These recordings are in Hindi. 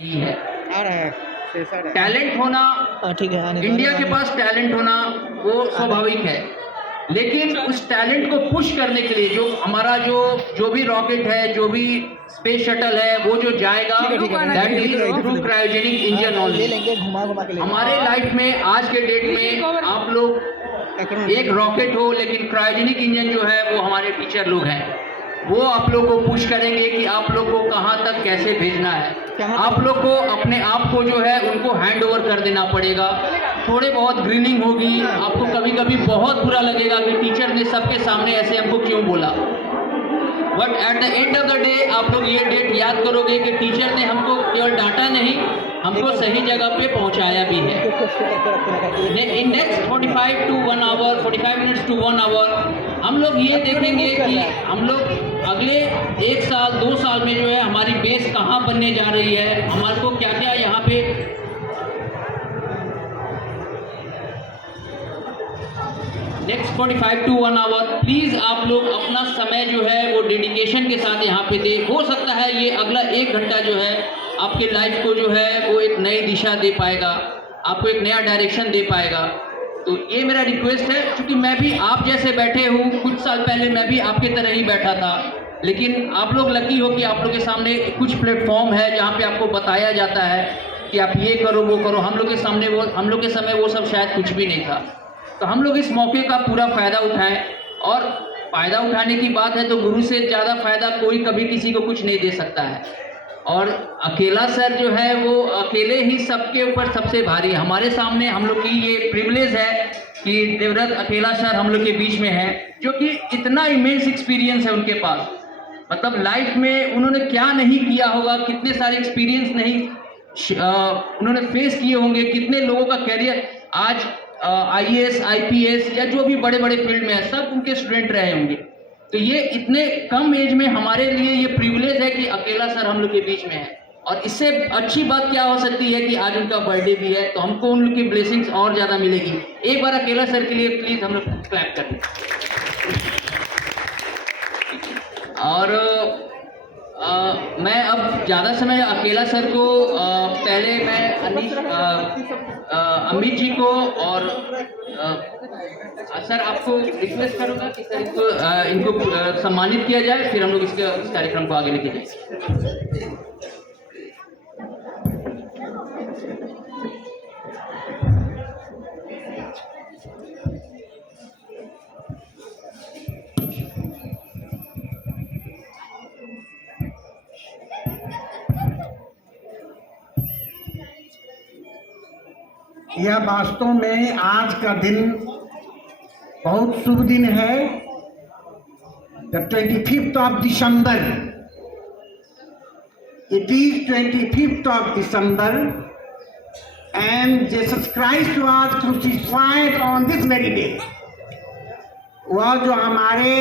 नहीं है। आ रहा है टैलेंट होना, ठीक है, इंडिया के पास टैलेंट होना वो स्वाभाविक है, लेकिन उस टैलेंट को पुश करने के लिए जो हमारा जो भी रॉकेट है, जो भी स्पेस शटल है, वो जो जाएगा that is through cryogenic engine ले ओनली। लेंगे, घुमा घुमा के ले हमारे लाइफ में आज के डेट में आप लोग एक रॉकेट हो, लेकिन क्रायोजेनिक इंजन जो है वो हमारे टीचर लोग हैं, वो आप लोग को पुश करेंगे कि आप लोग को कहाँ तक कैसे भेजना है। आप लोग को अपने आप को जो है उनको हैंड ओवर कर देना पड़ेगा। थोड़े बहुत ग्रीनिंग होगी, आपको कभी कभी बहुत बुरा लगेगा कि टीचर ने सबके सामने ऐसे हमको क्यों बोला, but at the end of the day आप लोग ये डेट याद करोगे कि टीचर ने हमको केवल डांटा नहीं, हमको सही जगह पे पहुंचाया भी है। In next 45 to 1 hour, 45 minutes to 1 hour हम लोग ये देखेंगे कि हम लोग अगले 1 साल 2 साल में जो है हमारी बेस कहाँ बनने जा रही है, हमारे को क्या क्या यहाँ पे नेक्स्ट 45 to 1 hour प्लीज़ आप लोग अपना समय जो है वो डेडिकेशन के साथ यहाँ पे दे। हो सकता है ये अगला 1 घंटा जो है आपके लाइफ को जो है वो एक नई दिशा दे पाएगा, आपको एक नया डायरेक्शन दे पाएगा। तो ये मेरा रिक्वेस्ट है, क्योंकि मैं भी आप जैसे बैठे हूँ, कुछ साल पहले मैं भी आपके तरह ही बैठा था, लेकिन आप लोग लकी हो कि आप लोग के सामने कुछ प्लेटफॉर्म है जहाँ पे आपको बताया जाता है कि आप ये करो वो करो। हम लोग के सामने हम लोग के समय वो सब शायद कुछ भी नहीं था। तो हम लोग इस मौके का पूरा फ़ायदा उठाएं, और फ़ायदा उठाने की बात है तो गुरु से ज़्यादा फ़ायदा कोई कभी किसी को कुछ नहीं दे सकता है। और अकेला सर जो है वो अकेले ही सबके ऊपर सबसे भारी है। हमारे सामने हम लोग की ये प्रिविलेज है कि देवव्रत अकेला सर हम लोग के बीच में है, जो कि इतना इमेंस एक्सपीरियंस है उनके पास। मतलब लाइफ में उन्होंने क्या नहीं किया होगा, कितने सारे एक्सपीरियंस नहीं उन्होंने फेस किए होंगे, कितने लोगों का कैरियर आज IAS IPS या जो भी बड़े बड़े फील्ड में है, सब उनके स्टूडेंट रहे होंगे। तो ये इतने कम एज में हमारे लिए ये प्रिविलेज है कि अकेला सर हम लोग के बीच में है। और इससे अच्छी बात क्या हो सकती है कि आज उनका बर्थडे भी है, तो हमको उन लोग की ब्लेसिंग्स और ज़्यादा मिलेगी। एक बार अकेला सर के लिए प्लीज़ हम लोग क्लैप कर दें। और मैं अब ज़्यादा समय अकेला सर को पहले मैं अमित जी को और सर आपको रिक्वेस्ट करूंगा कि सर इनको सम्मानित किया जाए, फिर हम लोग इस कार्यक्रम को आगे लेके जाएंगे। यह वास्तव में आज का दिन बहुत शुभ दिन है। The 25th of December. It is 25th of December and Jesus Christ was crucified on this very day. वह जो हमारे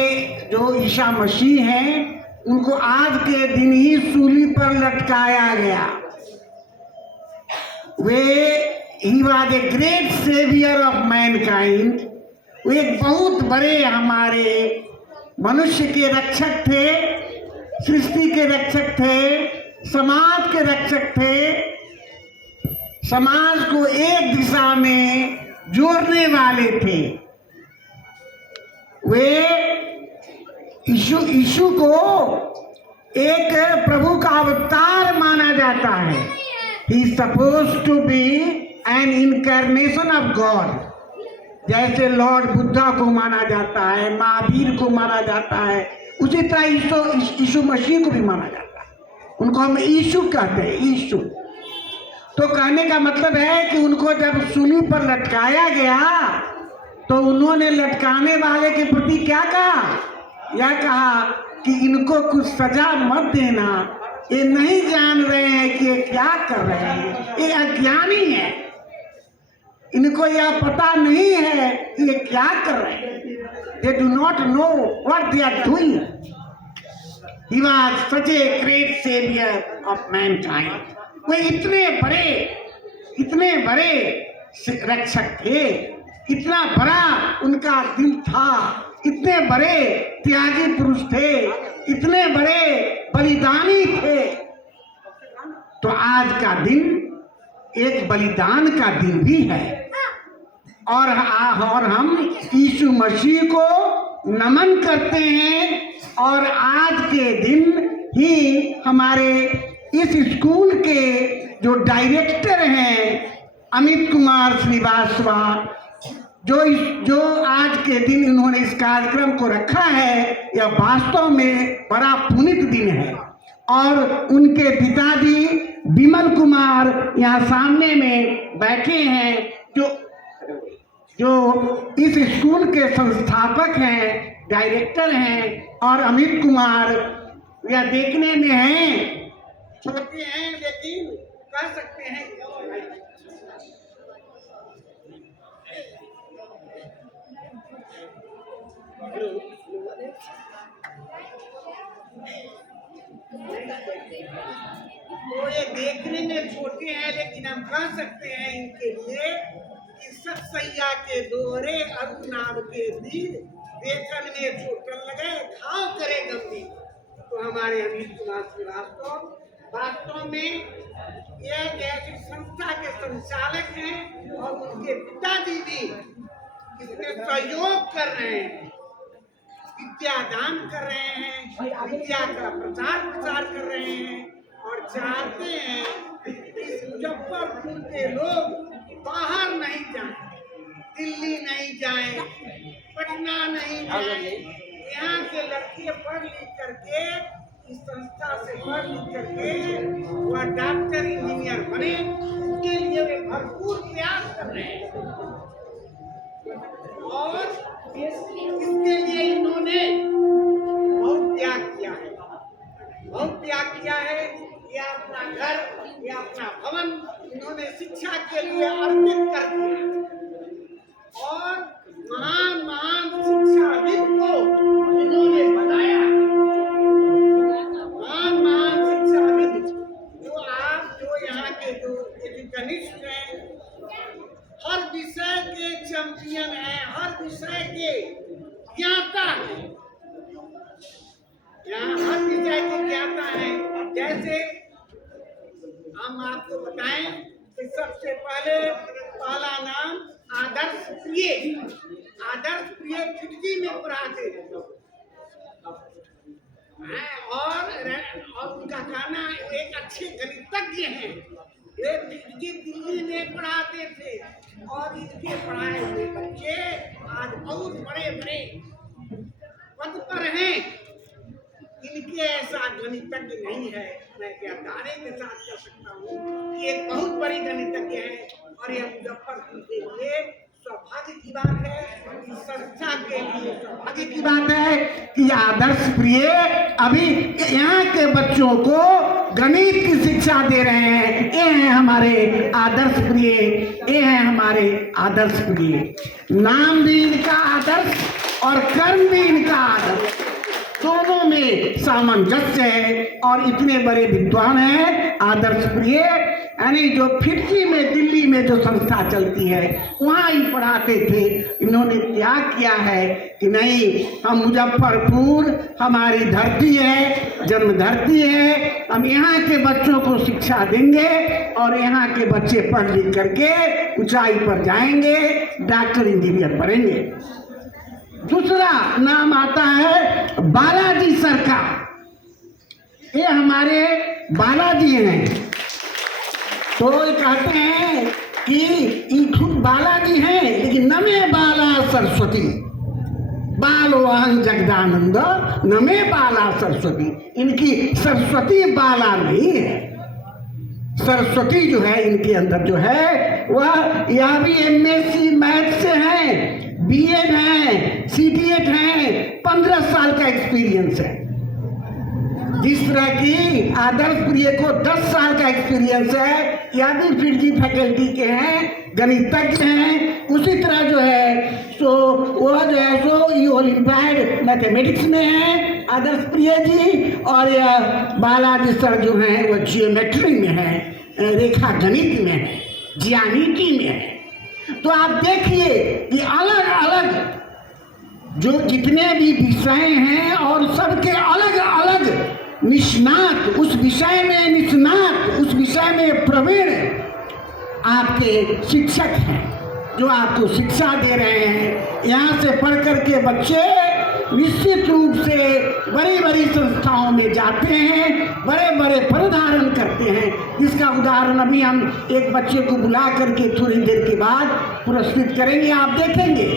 जो ईसा मसीह हैं उनको आज के दिन ही सूली पर लटकाया गया। He was a great savior of mankind. वो एक बहुत बड़े हमारे मनुष्य के रक्षक थे, सृष्टि के रक्षक थे, समाज के रक्षक थे, समाज को एक दिशा में जोड़ने वाले थे। वे यीशु को एक प्रभु का अवतार माना जाता है। He is supposed to be an incarnation of God. जैसे लॉर्ड बुद्धा को माना जाता है, महावीर को माना जाता है, उसी तरह यीशु मसीह को भी माना जाता है। उनको हम यीशु कहते हैं, यीशु। तो कहने का मतलब है कि उनको जब सूली पर लटकाया गया तो उन्होंने लटकाने वाले के प्रति क्या कहा? यह कहा कि इनको कुछ सजा मत देना, ये नहीं जान रहे हैं कि ये क्या कर रहे हैं, ये अज्ञानी है, इनको यह पता नहीं है कि ये क्या कर रहे हैं। They do not know what they are doing. He was such a great savior of mankind. वे इतने बड़े रक्षक थे, इतना बड़ा उनका दिल था, इतने बड़े त्यागी पुरुष थे, इतने बड़े बलिदानी थे। तो आज का दिन एक बलिदान का दिन भी है और हम यीशु मसीह को नमन करते हैं। और आज के दिन ही हमारे इस स्कूल के जो डायरेक्टर हैं अमित कुमार श्रीवास्तव, जो आज के दिन इन्होंने इस कार्यक्रम को रखा है, यह वास्तव में बड़ा पुनीत दिन है। और उनके पिताजी विमल कुमार यहाँ सामने में बैठे हैं, जो इस स्कूल के संस्थापक हैं, डायरेक्टर हैं। और अमित कुमार यह देखने में हैं, छोटे हैं लेकिन कह सकते हैं तो ये देखने में छोटे हैं, लेकिन हम कह सकते हैं इनके लिए कि सत्सैया के दोहरे अरुणाभ के तीर देखन में चोटन लगे घाव करे गंभीर। तो हमारे अमित कुमार श्रीवास्तव वास्तव में एक ऐसी संस्था के संचालक हैं और उनके पिताजी भी इसमें सहयोग कर रहे हैं, विद्या दान कर रहे हैं, विद्या का प्रचार प्रसार कर रहे हैं और चाहते हैं कि मुजफ्फरपुर के लोग बाहर नहीं जाएं, दिल्ली नहीं जाएं, पटना नहीं जाएं, यहाँ से लड़के पढ़ लिख करके इस संस्था से पढ़ लिख करके वह डॉक्टर इंजीनियर बने, उसके लिए वे भरपूर प्रयास कर रहे हैं। और इसके लिए इन्होंने बहुत त्याग किया है, बहुत त्याग किया है। या अपना घर या अपना भवन इन्होंने शिक्षा के लिए अर्पित कर दिया और महान महान शिक्षाविद को इन्होंने बनाया। महान महान शिक्षाविद जो यहाँ के जो एजुकेनिस्ट हैं, हर विषय के चैंपियन हैं, हर विषय के ज्ञाता हैं, यहाँ हर विषय के ज्ञाता हैं। जैसे हम आपको बताएं कि सबसे पहला नाम आदर्श प्रिय खिड़की में पढ़ाते थे और उनका कहना एक अच्छे गणितज्ञ हैं। वे खिड़की दिल्ली में पढ़ाते थे और इनके पढ़ाए हुए बच्चे आज बहुत बड़े बड़े पद पर हैं। इनके ऐसा गणितज्ञ नहीं है, मैं क्या दाने के साथ कह सकता हूँ कि एक बहुत बड़ी गणितज्ञ है। और यह मुजफ्फरपुर के लिए सौभाग्य की बात है, इस संस्था के लिए सौभाग्य की बात है कि आदर्श प्रिय अभी यहाँ के बच्चों को गणित की शिक्षा दे रहे हैं। ये हैं हमारे आदर्श प्रिय, ये हैं हमारे आदर्श प्रिय। नाम भी इनका आदर्श और कर्म भी इनका आदर्श, दोनों में सामंजस्य है। और इतने बड़े विद्वान हैं आदर्श प्रिय, यानी जो फिरकी में दिल्ली में जो संस्था चलती है वहाँ ही पढ़ाते थे। इन्होंने त्याग किया है कि नहीं, हम मुजफ्फरपुर हमारी धरती है, जन्म धरती है, हम यहाँ के बच्चों को शिक्षा देंगे और यहाँ के बच्चे पढ़ लिख करके ऊंचाई पर जाएंगे, डॉक्टर इंजीनियर बनेंगे। दूसरा नाम आता है बालाजी सरकार। ये हमारे बालाजी हैं। तो ये कहते हैं कि ये खुद बालाजी हैं, लेकिन नमे बाला सरस्वती, बालवान जगदानंद नमे बाला सरस्वती। इनकी सरस्वती बाला नहीं है, सरस्वती जो है इनके अंदर जो है वह या भी MSc मैथ से हैं, BEd हैं, CTET हैं, 15 साल का एक्सपीरियंस है। जिस तरह की आदर्श प्रिय को 10 साल का एक्सपीरियंस है, या भी फिरकी फैकल्टी के हैं, गणितज्ञ हैं, उसी तरह जो है सो वह जो है सो ये ओलंपियाड मैथमेटिक्स में है आदर्श प्रिय जी। और यह बालाजी सर जो हैं वह जियोमेट्री में है, रेखा गणित में है, ज्यामिति में है। तो आप देखिए ये अलग अलग जो जितने भी विषय हैं और सबके अलग अलग निष्णात, उस विषय में निष्णात, उस विषय में प्रवीण आपके शिक्षक हैं जो आपको शिक्षा दे रहे हैं। यहाँ से पढ़ करके बच्चे निश्चित रूप से बड़ी बड़ी संस्थाओं में जाते हैं, बड़े बड़े पद धारण करते हैं। जिसका उदाहरण अभी हम एक बच्चे को बुला करके थोड़ी देर के बाद पुरस्कृत करेंगे। आप देखेंगे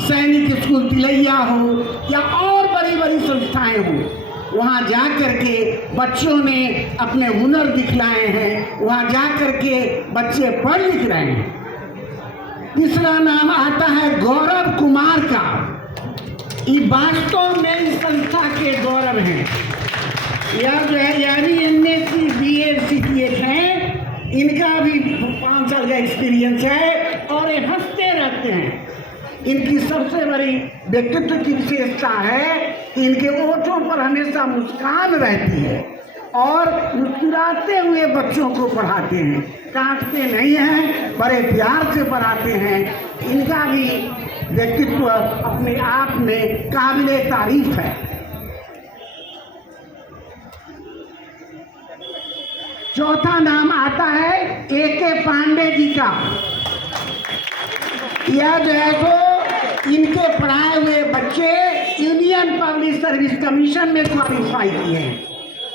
सैनिक स्कूल तिलैया हो या और बड़ी बड़ी संस्थाएं हों, वहाँ जा करके बच्चों ने अपने हुनर दिखलाए हैं, वहाँ जा करके बच्चे पढ़ लिख रहे हैं। तीसरा नाम आता है गौरव कुमार का। ये वास्तव में इस संस्था के गौरव हैं। यह जो है यानी MSc BA CTH हैं, इनका भी 5 साल का एक्सपीरियंस है और ये हंसते रहते हैं। इनकी सबसे बड़ी व्यक्तित्व की विशेषता है कि इनके ओठों पर हमेशा मुस्कान रहती है और मुस्कुराते हुए बच्चों को पढ़ाते हैं, डांटते नहीं हैं, बड़े प्यार से पढ़ाते हैं। इनका भी व्यक्तित्व अपने आप में काबिले तारीफ है। चौथा नाम आता है AK पांडे जी का। यह जो है तो इनके पढ़ाए हुए बच्चे यूनियन पब्लिक सर्विस कमीशन में क्वालिफाई किए हैं।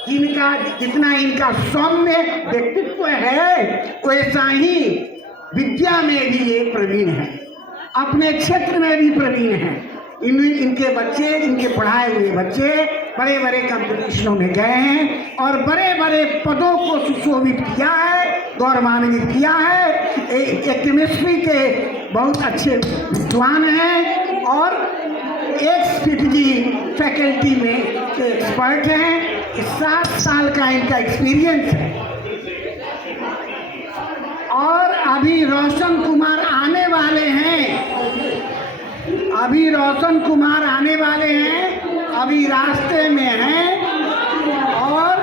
इनका जितना इनका सौम्य व्यक्तित्व है वैसा ही विद्या में भी ये प्रवीण है, अपने क्षेत्र में भी प्रवीण है। इनके बच्चे, इनके पढ़ाए हुए बच्चे बड़े बड़े कंपटीशनों में गए हैं और बड़े बड़े पदों को सुशोभित किया है, गौरवान्वित किया है। एक केमिस्ट्री के बहुत अच्छे विद्वान हैं और एक स्ट्रेटजी फैकल्टी में एक्सपर्ट हैं। 7 साल का इनका एक्सपीरियंस है। और अभी रोशन कुमार आने वाले हैं, अभी रोशन कुमार आने वाले हैं, अभी रास्ते में हैं। और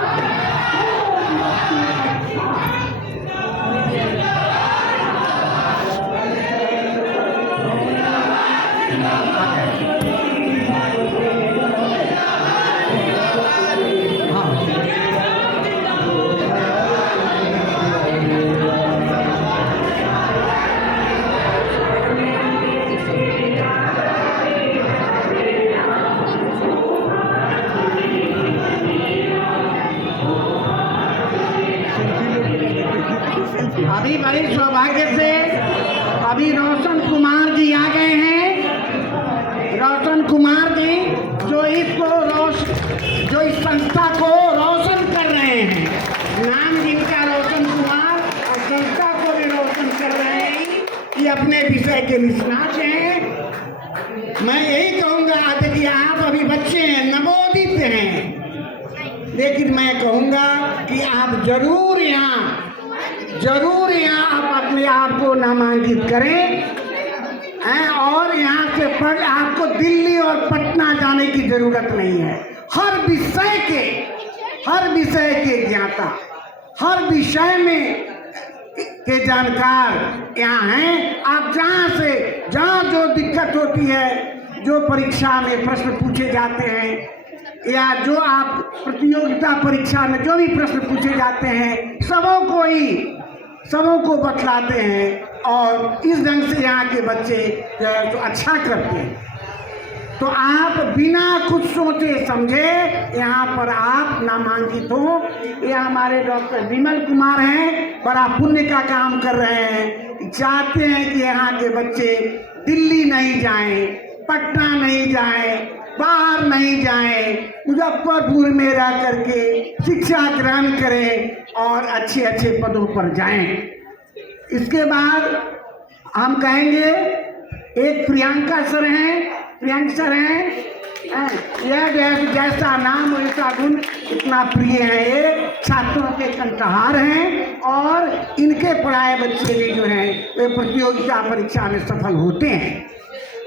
अभी बड़े सौभाग्य से अभी रोशन कुमार जी आ गए हैं। रोशन कुमार जी जो जो इस संस्था को रोशन कर रहे हैं। नाम जिनका रोशन कुमार और संस्था को भी रोशन कर रहे हैं। ये अपने विषय के निष्णात हैं। मैं यही कहूँगा, देखिए आप अभी बच्चे हैं, नवोदित हैं, लेकिन मैं कहूँगा कि आप जरूर यहाँ आप अपने आप को नामांकित करें और यहाँ से पढ़, आपको दिल्ली और पटना जाने की जरूरत नहीं है। हर विषय के ज्ञाता, हर विषय में के जानकार यहाँ हैं। आप जहाँ जो दिक्कत होती है, जो परीक्षा में प्रश्न पूछे जाते हैं या जो आप प्रतियोगिता परीक्षा में जो भी प्रश्न पूछे जाते हैं, सबों को बतलाते हैं और इस ढंग से यहाँ के बच्चे जो है तो अच्छा करते हैं। तो आप बिना कुछ सोचे समझे यहाँ पर आप नामांकित हो। ये हमारे डॉक्टर विमल कुमार हैं, बड़ा पुण्य का काम कर रहे हैं। चाहते हैं कि यहाँ के बच्चे दिल्ली नहीं जाएं, पटना नहीं जाएं, बाहर नहीं जाएं, मुजफ्फरपुर में रह करके शिक्षा ग्रहण करें और अच्छे अच्छे पदों पर जाएं। इसके बाद हम कहेंगे एक प्रियंका सर हैं, यह जैसा नाम वैसा गुण, इतना प्रिय है। ये छात्रों के कंठहार हैं और इनके पढ़ाए बच्चे भी जो हैं वे प्रतियोगिता परीक्षा में सफल होते हैं।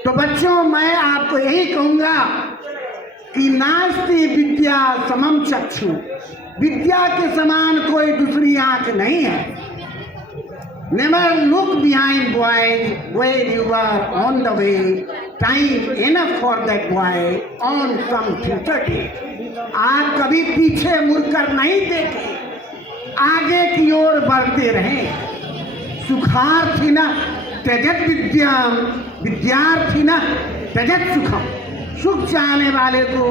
तो बच्चों, मैं आपको यही कहूँगा कि नास्ति विद्या समम चक्षु, विद्या के समान कोई दूसरी आंख नहीं है। Never look behind boys when you are on the way. Time enough for that boy on some future day. आप कभी पीछे मुड़कर नहीं देखें, आगे की ओर बढ़ते रहें। सुखार्थिनः त्यजत विद्याम, विद्यार्थिनः त्यजत सुखम। सुख चाहने वाले को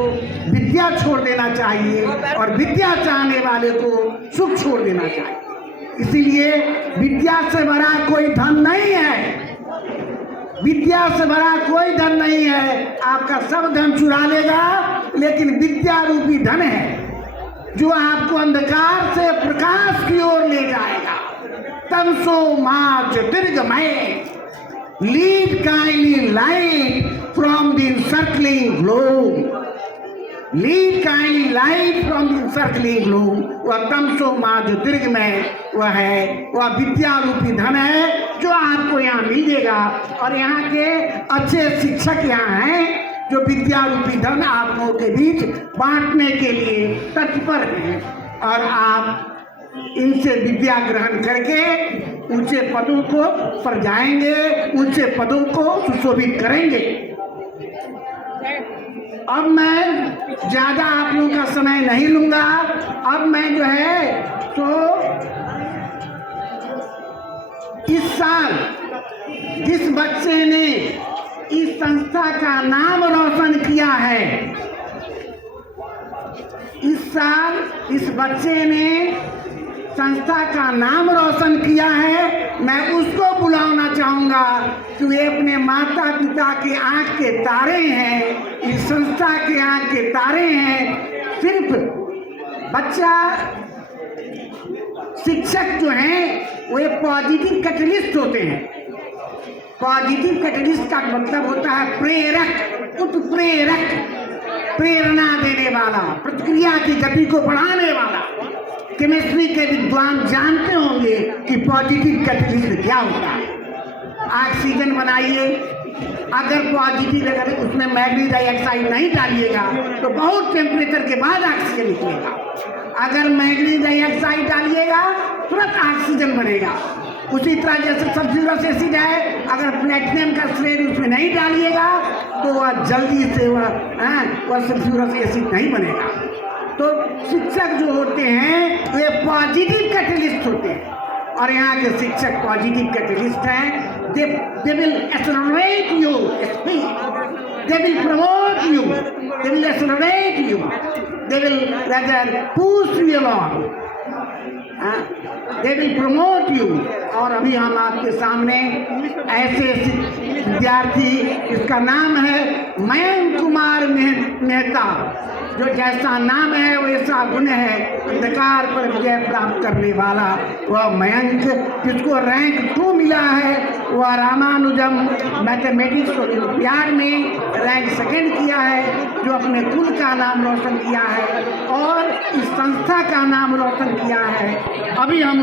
विद्या छोड़ देना चाहिए और विद्या चाहने वाले को सुख छोड़ देना चाहिए। इसीलिए विद्या से बड़ा कोई धन नहीं है, विद्या से बड़ा कोई धन नहीं है। आपका सब धन चुरा लेगा, लेकिन विद्या रूपी धन है जो आपको अंधकार से प्रकाश की ओर ले जाएगा। तमसो मां ज्योतिर्गमय, lead kindly light from the encircling gloom, lead kindly light from the encircling gloom। वह तमसो मां ज्योतिर्गमय वह है, वह विद्या रूपी धन है जो आपको यहाँ मिलेगा। और यहाँ के अच्छे शिक्षक यहाँ हैं जो विद्या रूपी धन आप लोगों के बीच बांटने के लिए तत्पर हैं, और आप इनसे विद्या ग्रहण करके ऊंचे पदों को पर जाएंगे, ऊंचे पदों को सुशोभित करेंगे। अब मैं ज़्यादा आप लोगों का समय नहीं लूँगा। अब मैं जो है तो इस साल जिस बच्चे ने इस संस्था का नाम रोशन किया है, इस साल इस बच्चे ने संस्था का नाम रोशन किया है, मैं उसको बुलाना चाहूँगा कि वे अपने माता पिता के आँख के तारे हैं, इस संस्था के आँख के तारे हैं। सिर्फ बच्चा, शिक्षक जो हैं वे पॉजिटिव कैटलिस्ट होते हैं। पॉजिटिव कैटलिस्ट का मतलब होता है प्रेरक, उत्प्रेरक, प्रेरणा देने वाला, प्रतिक्रिया की गति को बढ़ाने वाला। केमिस्ट्री के विद्वान जानते होंगे कि पॉजिटिव कैटलिस्ट क्या होता है। ऑक्सीजन बनाइए, अगर पॉजिटिव, अगर उसमें मैग्नीशियम डाइऑक्साइड नहीं डालिएगा तो बहुत टेम्परेचर के बाद ऑक्सीजन निकलेगा। अगर मैग्नीशियम डाइऑक्साइड डालिएगा तुरंत ऑक्सीजन बनेगा। उसी तरह जैसे सल्फ्यूरस एसिड है, अगर प्लेटिनम का श्रेणी उसमें नहीं डालिएगा तो वह जल्दी से वह सल्फ्यूरस एसिड नहीं बनेगा। तो शिक्षक जो होते हैं वे पॉजिटिव कैटलिस्ट होते हैं, और यहाँ के शिक्षक पॉजिटिव कैटलिस्ट हैं। They will accelerate you speed, they will promote you, they will accelerate you, they will rather push you along, they will promote you। और अभी हम आपके सामने ऐसे विद्यार्थी, इसका नाम है मयंक कुमार मेहता, जो जैसा नाम है वैसा गुण है, अंधकार पर विजय प्राप्त करने वाला वह मयंक, जिसको रैंक 2 मिला है। वह रामानुजम मैथमेटिक्स ओलंपियाड में रैंक 2 किया है, जो अपने कुल का नाम रोशन किया है और इस संस्था का नाम रोशन किया है। अभी हम